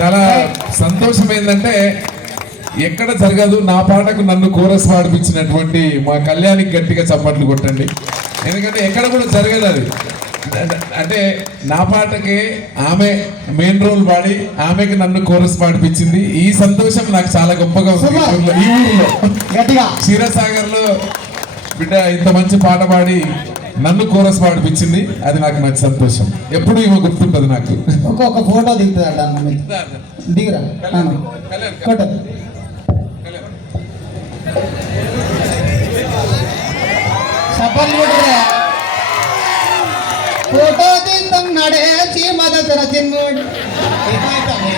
చాలా సంతోషం ఏంటంటే ఎక్కడ జరగదు నా పాటకు నన్ను కోరస్ పాడిపించినటువంటి మా కళ్యాణికి గట్టిగా చప్పట్లు కొట్టండి. ఎందుకంటే ఎక్కడ కూడా జరగదు అది. అంటే నా పాటకి ఆమె మెయిన్ రోల్ పాడి ఆమెకి నన్ను కోరస్ పాడిపించింది. ఈ సంతోషం నాకు చాలా గొప్పగా ఉంది. ఈ ఊరిలో క్షీరసాగర్ లో బిడ్డ ఇంత మంచి పాట పాడి నన్ను కోరస్ పాడిపించింది. అది నాకు మంచి సంతోషం. ఎప్పుడు ఇవో గుర్తుంటది నాకు. ఒక ఫోటో దిగుతుంది దిగురా ఫోటో తీస్తున్నాడే చీమద చిన్నోడు